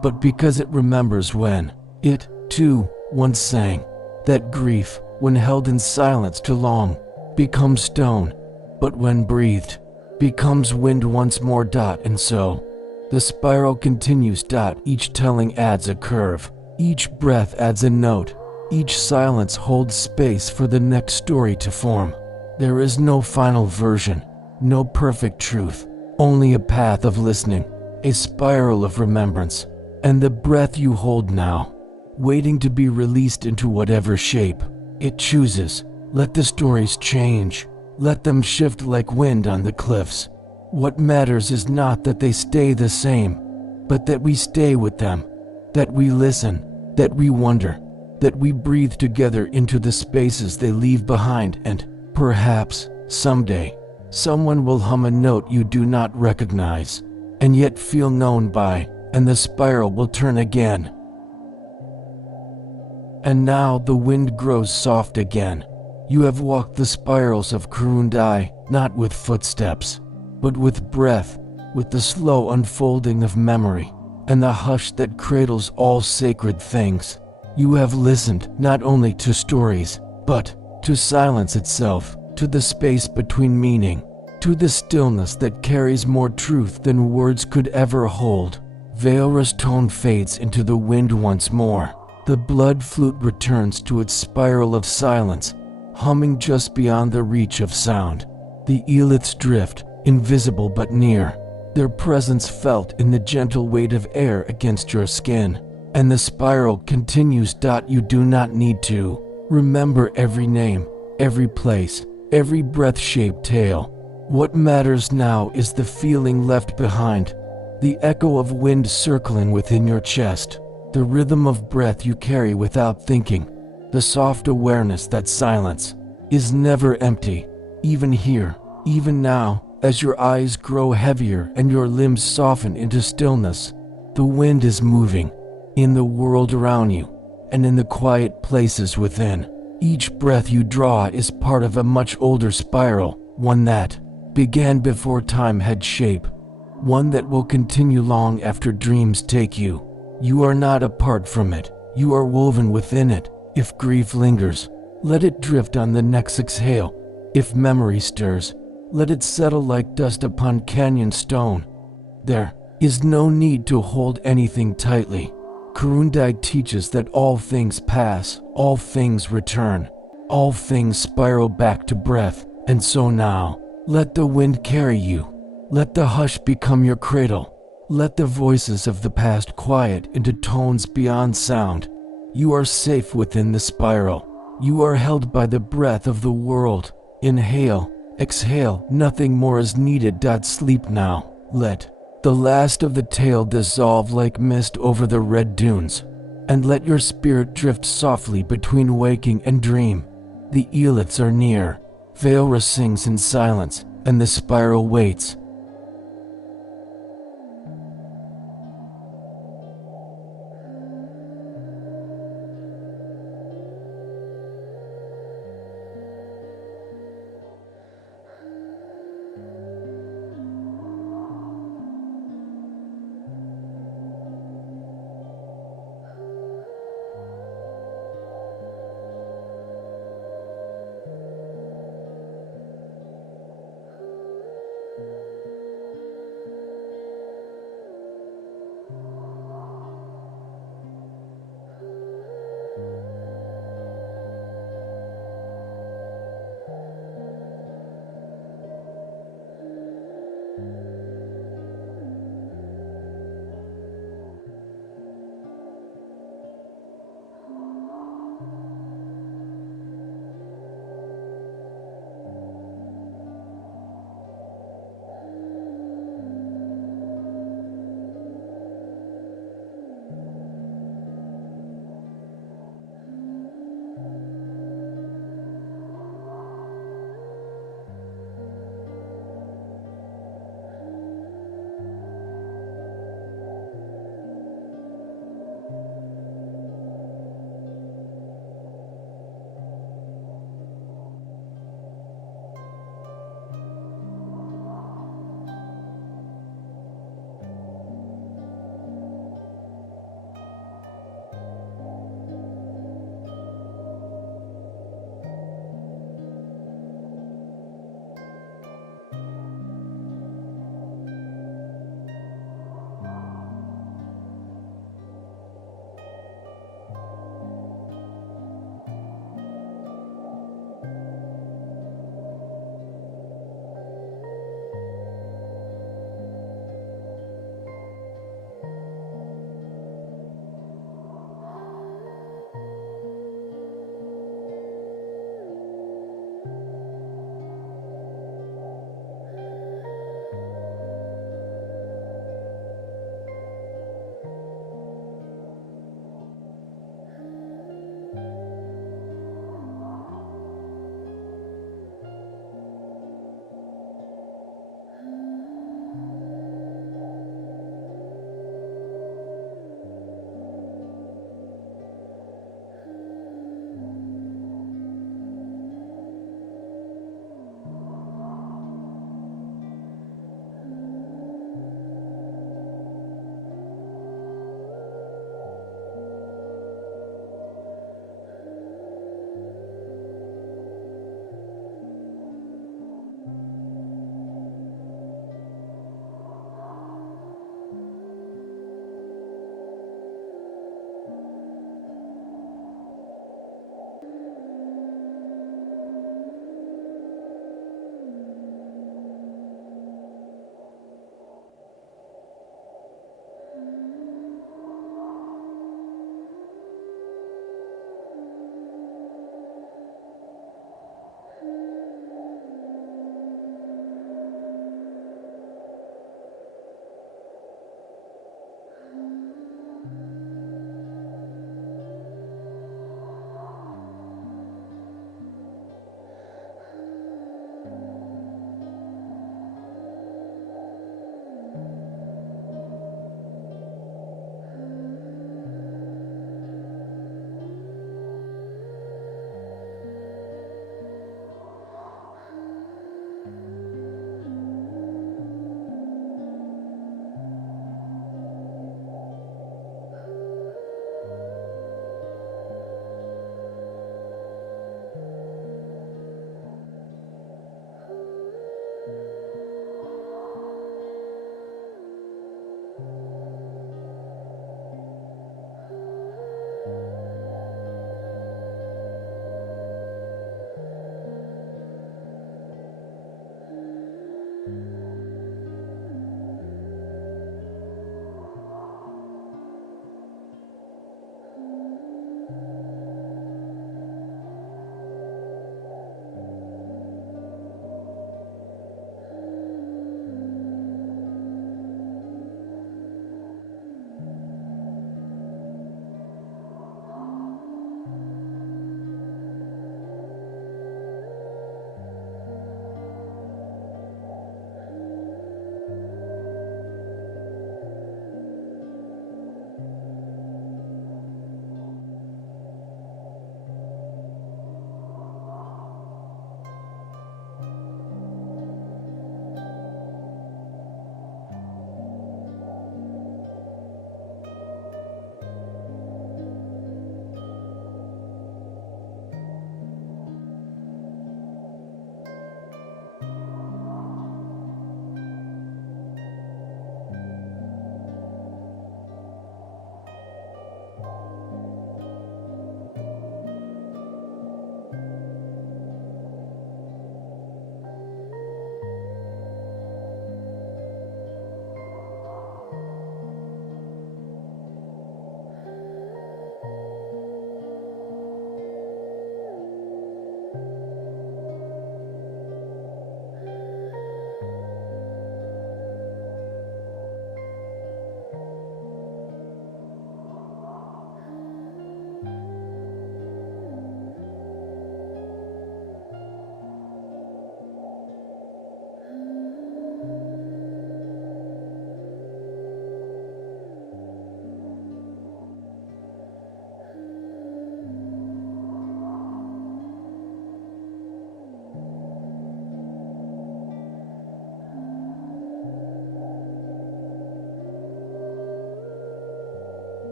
but because it remembers when it, too, once sang, that grief, when held in silence too long, becomes stone, but when breathed, becomes wind once more. And so, the spiral continues. Each telling adds a curve. Each breath adds a note. Each silence holds space for the next story to form. There is no final version, no perfect truth, only a path of listening, a spiral of remembrance, and the breath you hold now, waiting to be released into whatever shape it chooses. Let the stories change. Let them shift like wind on the cliffs. What matters is not that they stay the same, but that we stay with them, that we listen, that we wonder, that we breathe together into the spaces they leave behind. And perhaps, someday, someone will hum a note you do not recognize, and yet feel known by, and the spiral will turn again. And now the wind grows soft again. You have walked the spirals of Karun-Dai, not with footsteps, but with breath, with the slow unfolding of memory, and the hush that cradles all sacred things. You have listened not only to stories, but to silence itself, to the space between meaning, to the stillness that carries more truth than words could ever hold. Vaelra's tone fades into the wind once more. The blood flute returns to its spiral of silence, humming just beyond the reach of sound. The eeliths drift, invisible but near, their presence felt in the gentle weight of air against your skin. And the spiral continues. You do not need to remember every name, every place, every breath-shaped tale. What matters now is the feeling left behind, the echo of wind circling within your chest, the rhythm of breath you carry without thinking, the soft awareness that silence is never empty, even here, even now, as your eyes grow heavier and your limbs soften into stillness. The wind is moving, in the world around you, and in the quiet places within. Each breath you draw is part of a much older spiral, one that began before time had shape, one that will continue long after dreams take you. You are not apart from it, you are woven within it. If grief lingers, let it drift on the next exhale. If memory stirs, let it settle like dust upon canyon stone. There is no need to hold anything tightly, Karun-Dai teaches that all things pass, all things return, all things spiral back to breath, and so now, let the wind carry you. Let the hush become your cradle. Let the voices of the past quiet into tones beyond sound. You are safe within the spiral. You are held by the breath of the world. Inhale, exhale, nothing more is needed. Sleep now. Let the last of the tale dissolve like mist over the red dunes, and let your spirit drift softly between waking and dream. The Eeliths are near. Vaelra sings in silence, and the spiral waits.